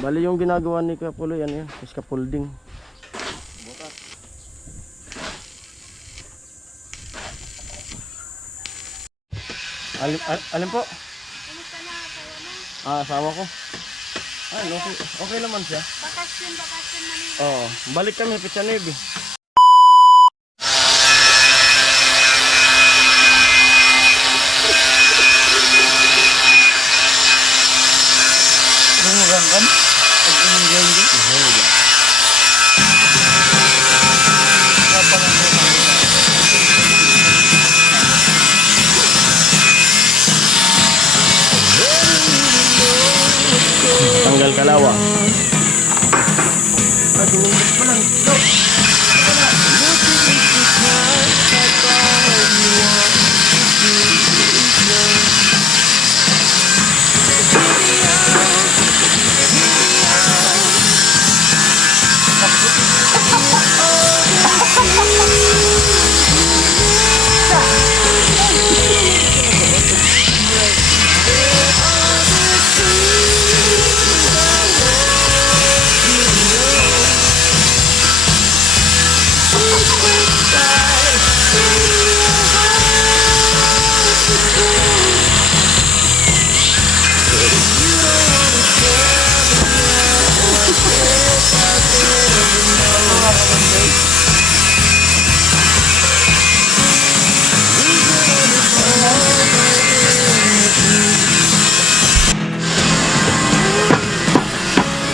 Bali yung ginagawa ni Kapuloy, ano yan, scaffolding. Alin po? Asawa ko. Ay, okay, okay naman siya. Bakasyon Manila. Oo, balik kami, Pizza 9. Kan? Tanggal kalawa.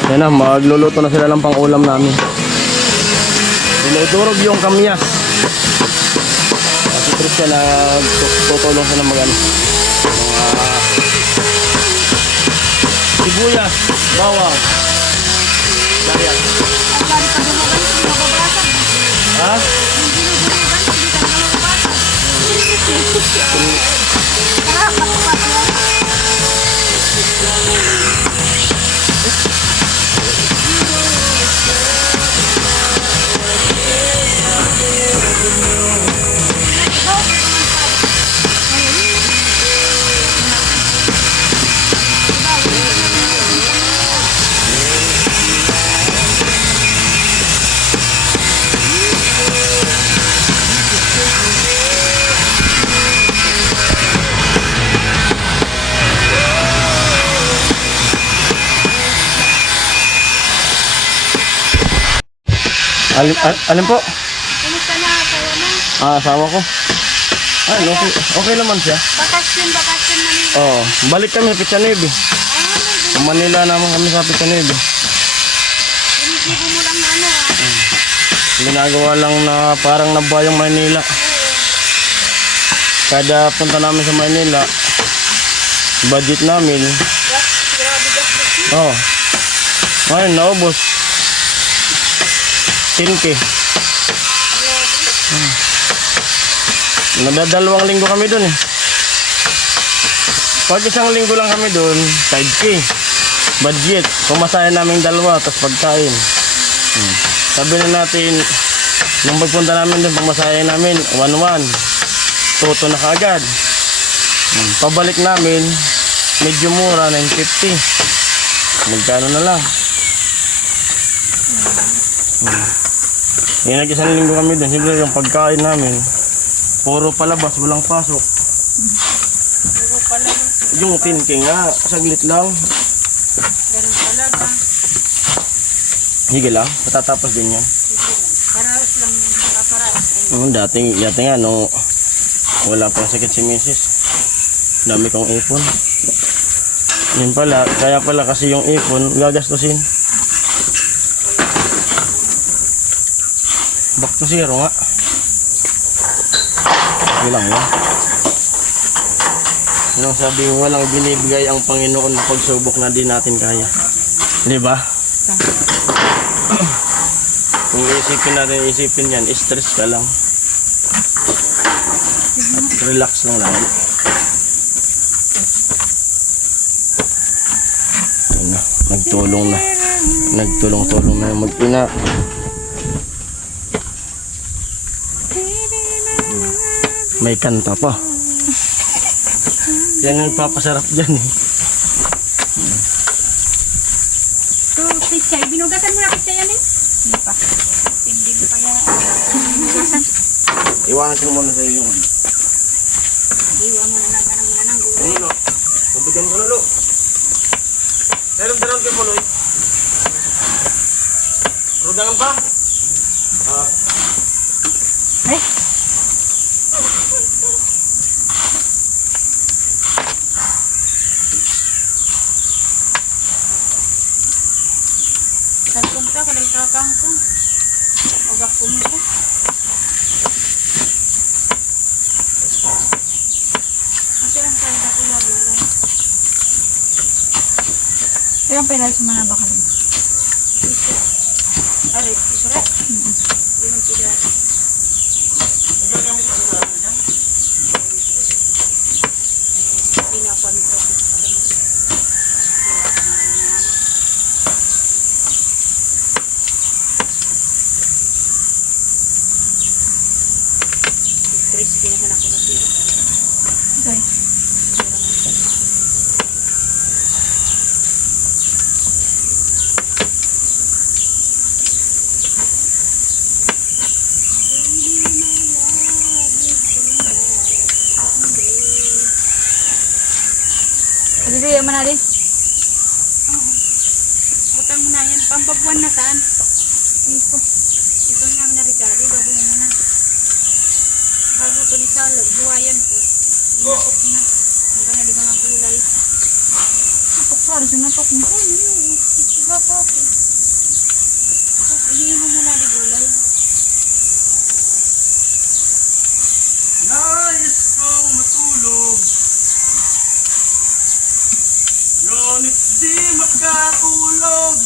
Yan na, magluluto na sila ng pang-ulam namin. Dinudurog yung kamyas. Kasi Christian tutulong sila mag-ano. Sibuyas, bawang, daya. Ha? Alin po? Kumusta na kayo na? Asawa ko. Ay, okay, okay naman siya. Bakasyon Manila. Oo, balik kami, Pizza 9. Sa Manila naman kami sa Pizza 9. Inisibo mo lang na ano Ginagawa lang na parang nabayang Manila. Kada punta namin sa Manila, budget namin. Oo. Ngayon, naubos. 10K. Nadadalawang linggo kami dun eh. Pag isang linggo lang kami dun, 5K. Budget. Pumasahin namin dalawa, tapos pagkain. Sabi na natin, nung pagpunta namin dun, pumasahin namin, 1-1. Toto na kaagad. Pabalik namin, medyo mura, 950. Magkano na lang. Yung nag-isang linggo kami din, siyempre yung pagkain namin, puro palabas, walang pasok. Puro palabas. Yung 10K nga, saglit lang. Ganun talaga. Hige lang, matatapos din yan. Paraos lang yun. Paraos. Dati nga, no, wala pang sakit si Mrs. Dami kong ipon. Yun pala, kaya pala kasi yung ipon, gagastusin. Back to zero nga. Ilang yan. Anong sabi mo, walang binibigay ang Panginoon na pagsubok na di natin kaya. Diba? Kung isipin yan, stress ka lang. Relax lang lang. Ayun na, nagtulong na yung mag-ina. May kanta pa. Yan ang papasarap dyan eh. pitsay. Binugasan mo na pitsay yan eh. Hindi pa. Hindi pa yan. Binugasan. Iwanan ko muna sa iyo yung ano. Iwa mo na nagkarang na ng gulay. Ano, Pabigyan ko na, Lo. Meron kay Poloy. Rudangan pa? Eh? Punta ka ng kakang ko. Agak pumunta. Kasi ang salda ko lagi lang. Kaya pera sa mga bakal. Aray, isra. Limang tiga. Pinapan ko. Crispy na hanap ko na siya. Okay. Dito yung manali. Butang mo na yan. Pampabuan na saan? Ito. Ito nga ang narikali. Babuhin mo na. Bago ito ni Salo. Buwayan ko. Inakot na. Hanggang na di mga gulay. Natok sa aras yung natok mo. Ano yun? Ito ba po? Ilihin mo muna di gulay. Nais kong matulog, ngunit di makatulog.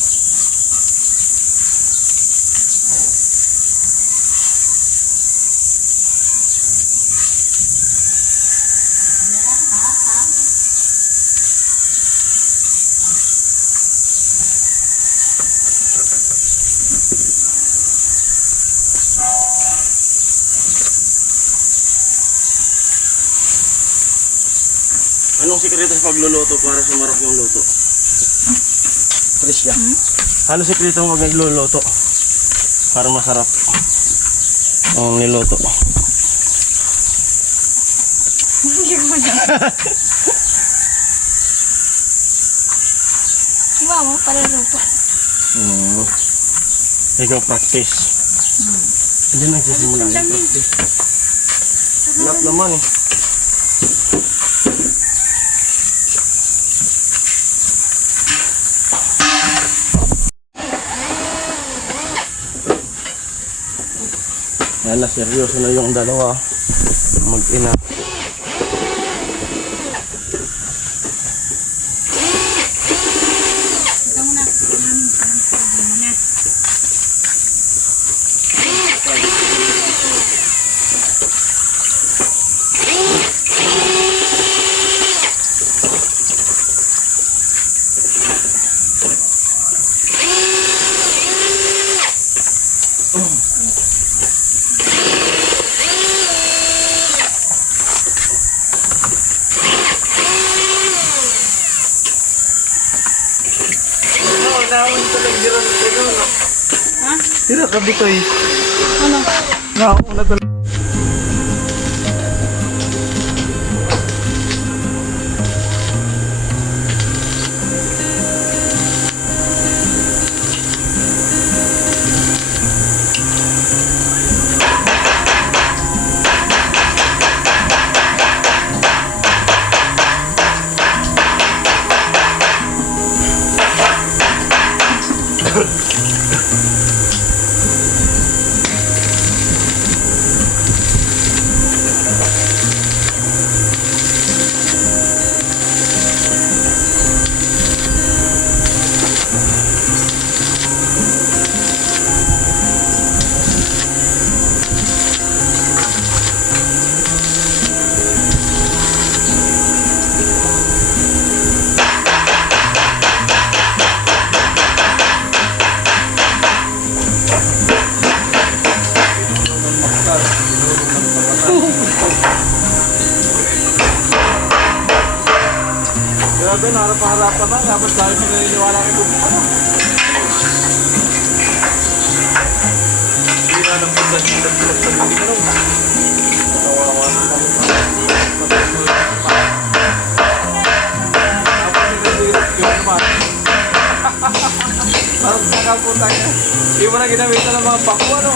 Anong sikreto sa pagluluto para sumarap yung luto? Trisha. Anong sikreto mo pag nagluluto para masarap ang niluto? Hindi ko na. Iba mo, para luto. Ikaw practice. Diyan nagsisimula yung practice. Lap naman eh. Yan na, seryoso na yung dalawa mag-ina. Ito muna. Sabi mo na. Ha? Tira ka dito eh. Ano? Nauna talaga. pa ba? Dapat dahil mo naniniwala kay Bubong ano? Hindi na ng pundas-pundas sa hindi ka rin. Nawawa na lang. Tapos nagdadilip yun naman. Parang nakapunta ka. Hindi mo na ginamitan ng mga bako ano?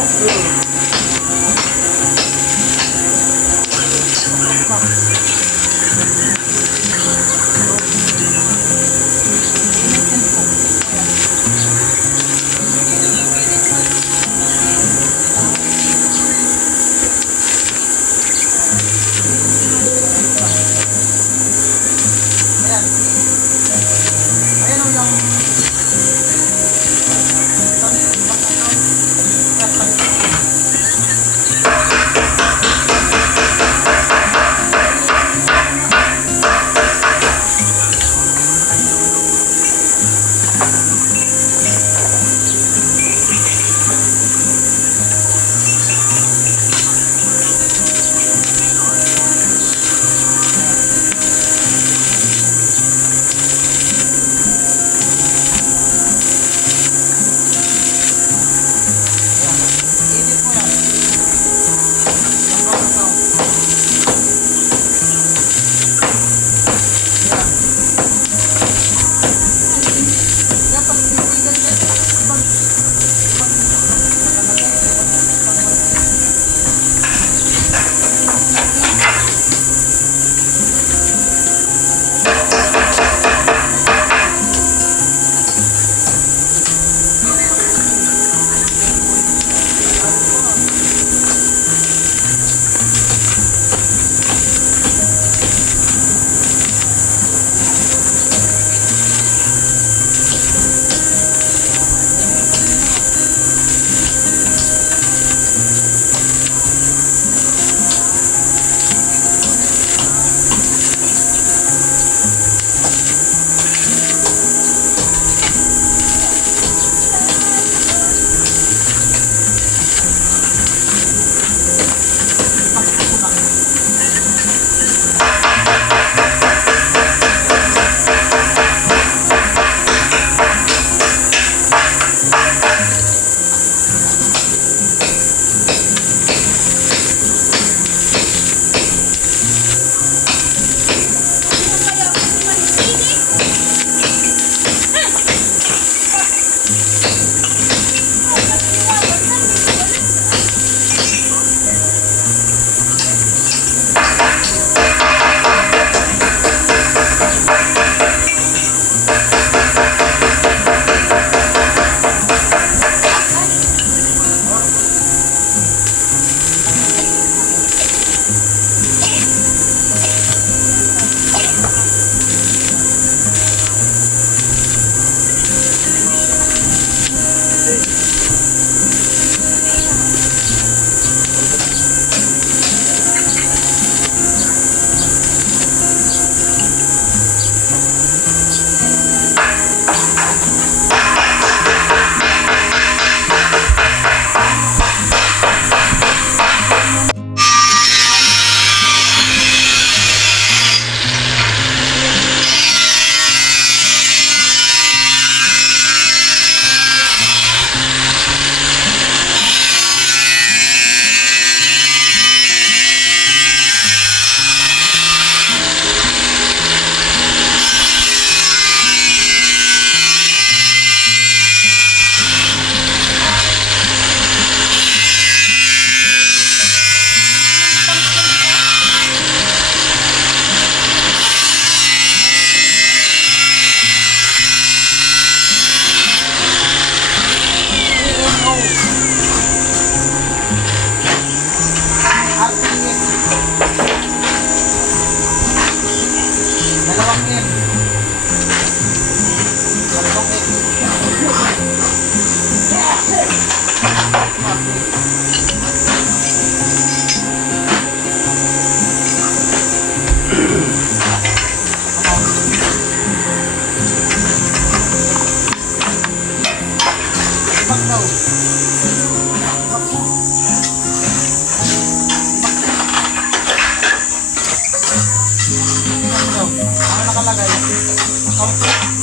nakalagay.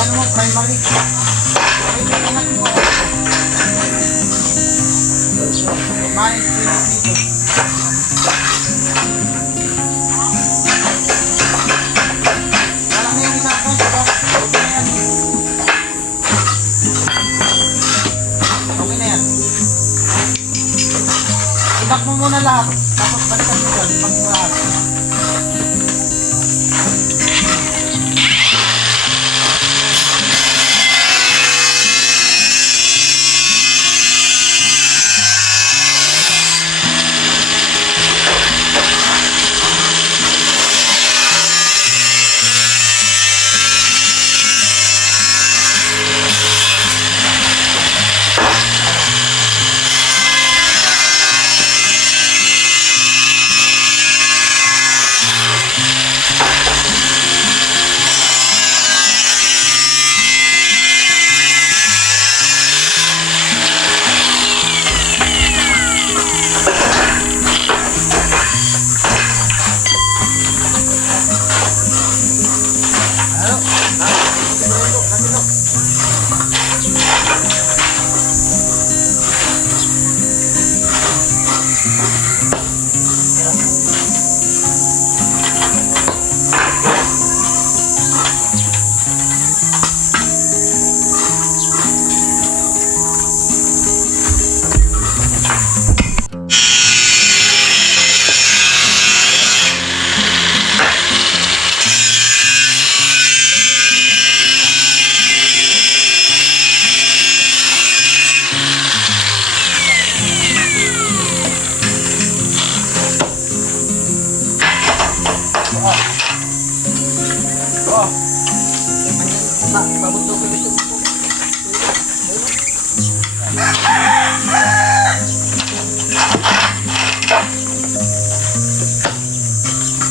ano mo, primary. Ay, may anak mo. Kumain, dito. Walang na yung isa ko, diba? Okay na yan. Okay na yan. Itak mo muna lahat. Tapos balikan mo dyan. Pag lahat.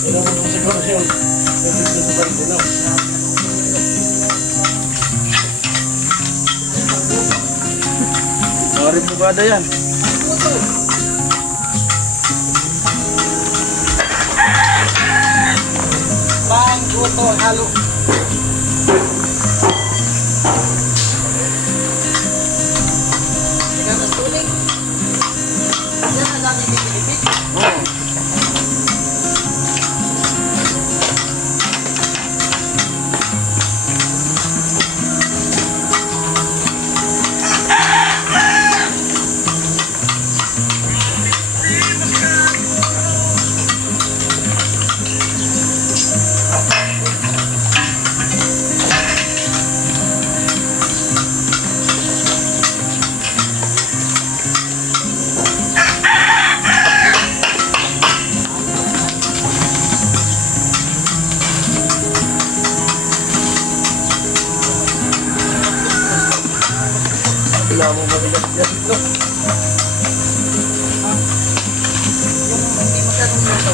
Ilan mo siguro yung dito sa Balbino. Mga bukada yan. Bang, goto, halo. Ikaw na tuling. Yan ang dami pinipit. Oo. Wala mo matigas yan. Yung hindi magkano nito.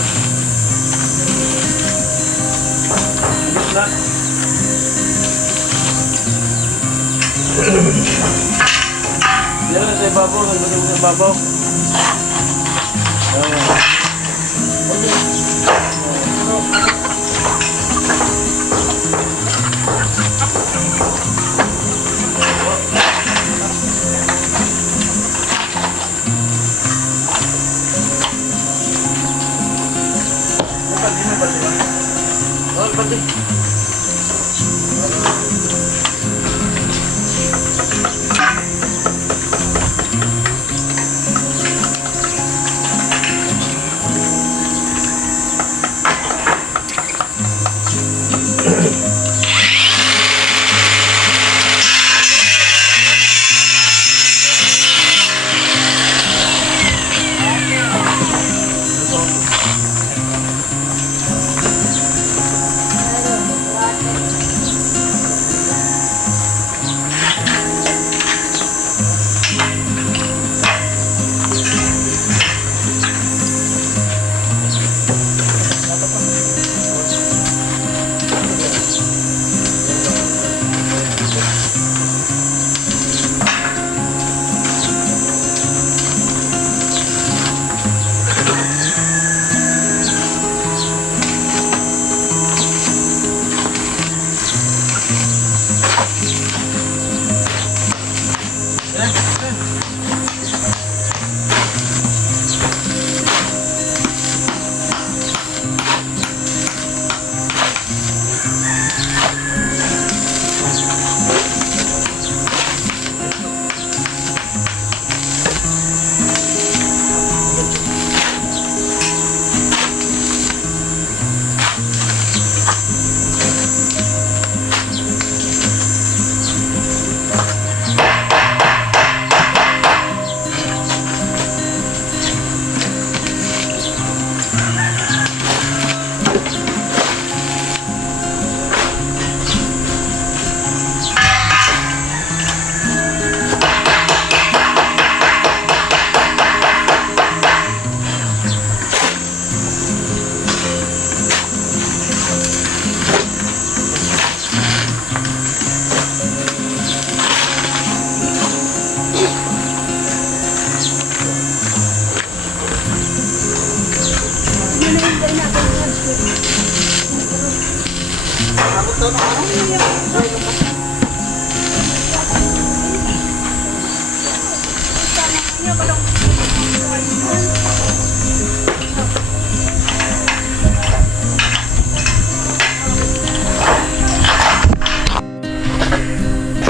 Na. Yan na sa ibabaw. Nagbagang sa ibabaw. Oh, pati.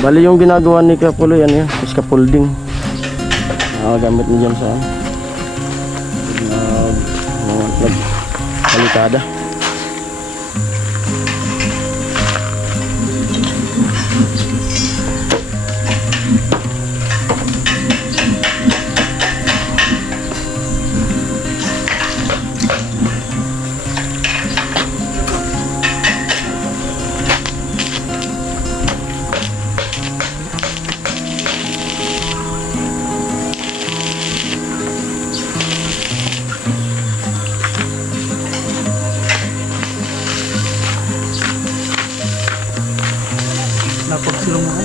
Bali yung ginagawa ni Kapuloy, ano yan, scaffolding. Gamit niya dyan sa kalikada. Napagsilong ako.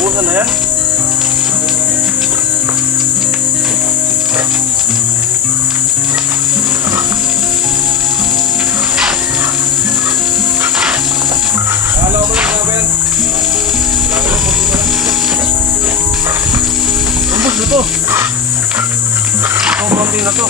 Busan na yan. Alam mo lang sabi yan. Umbos na to. Ang konti na to.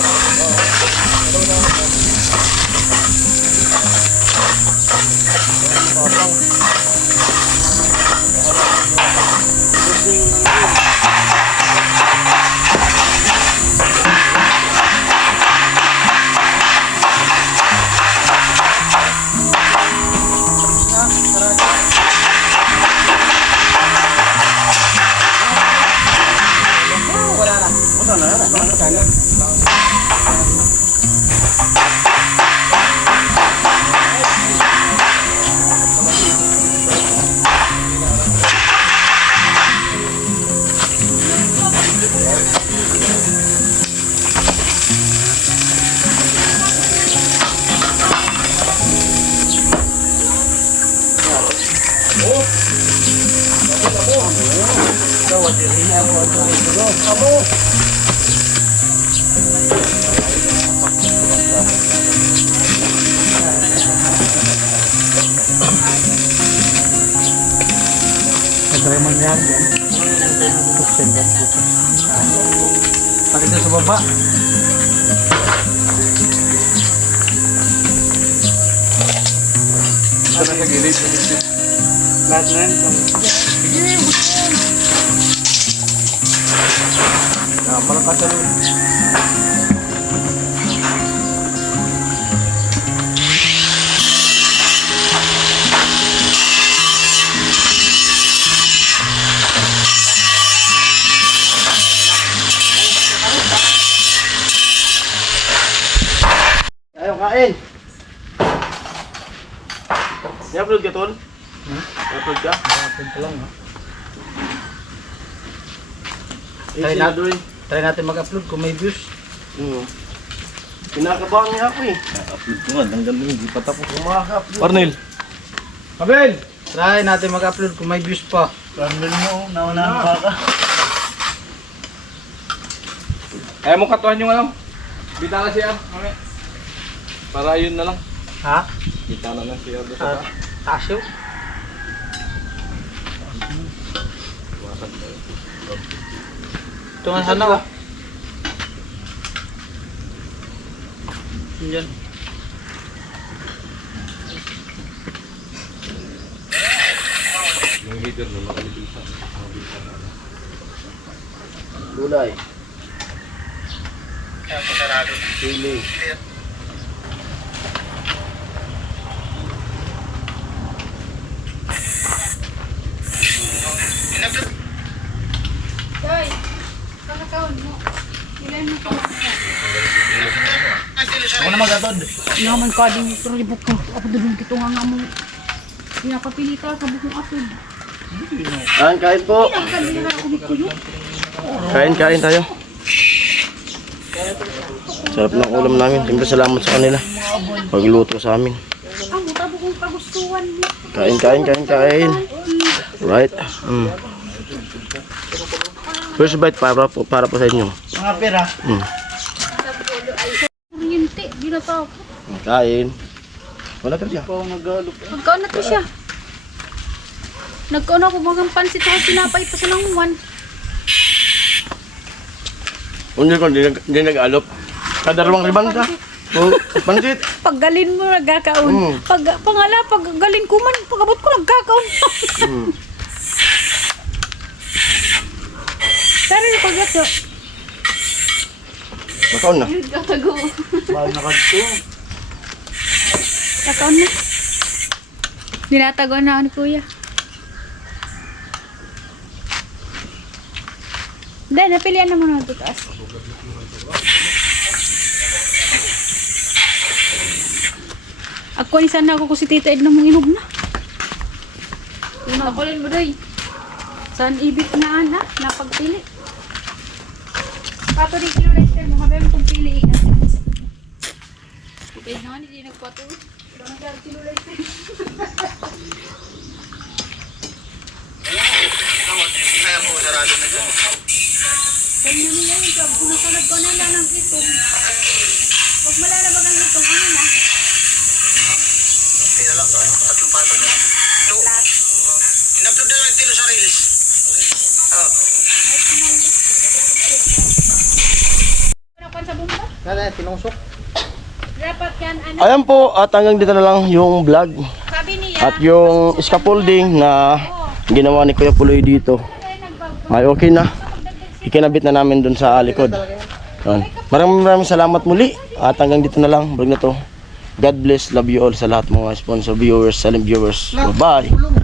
Try mangyari yan. Pakita sa baba. Ito na sa gilid. Lahat na yan. Malakas sa loob. Ayaw kain. I-upload ka, Tol? I-upload ka? Kapag ko lang, ha? Try natin. Try natin mag-upload kung may views. Pinakabahan niya ako eh. Upload ko nga. Hanggang doon, hindi pa tapos. Kumaka-upload. Parnil. Abel! Try natin mag-upload kung may views pa. Parnil mo, naunahan pa ka. Ayaw mo katuhan yung ano? Bita na siya. Mami. Para yun na lang. Ha? Bita na lang siya doon sa Tasyo? Ito nga sana, oh. Diyan. yung leader mo. Nakalibita. Gulay. Sili. Day, kakakaon mo. Ilan mo pa Ako na mag-atod. naman ka din pero libok ko. Ako doon kito nga mo. Pinapapilita ka bukong apod. Kain po. Kanina ako dito yun. Kain tayo. Sarap ng ulam namin. Siyempre salamat sa kanila. Pagluto sa amin. Ang tabo kong kagustuhan mo. Kain. Right. First bite para po sa inyo. Mga pera. Kuryente, di na pa ako. Kain. Wala ka siya. Magkaon na to siya. Nagkaon ako magang pansit ako sinapay pa sa languan. Hindi ko, hindi nag-alop. Kadarwang riban ka. O, pansit. Paggalin mo nagkakaon. Paggalin ko man, pagabot ko nagkakaon. Pero yung paggato. Makaon na. Nagkakago. Mahal na kadto. Kakaon na. Dinatago na ako ni kuya. Dahil napilian naman ako taas. Ako ni sana ako si Tita Edna mong inog na. Ako rin mo doy. Saan ibig na ana, napagpili. Pato di kilo lester mo, mabay mo kung pili. Tita Edna hindi nagpato. Pero nagkar kilo lester. Kanya niya yung job. Kung nasunod ko na lang ng itong. Pag malalabag ang itong, ano na? In-upload na lang tilo sa reels. Ano pa sa bumba? Nada, tinungsok. Dapat yan, ano? Ayan po, at hanggang dito na lang yung vlog. Sabi niya, At yung scaffolding na ginawa ni Kuya Puloy dito ay okay na. Ikinabit na namin dun sa likod. Yun. Maraming salamat muli. At hanggang dito na lang vlog na to. God bless, love you all sa lahat mga sponsor viewers, silent viewers. Bye-bye.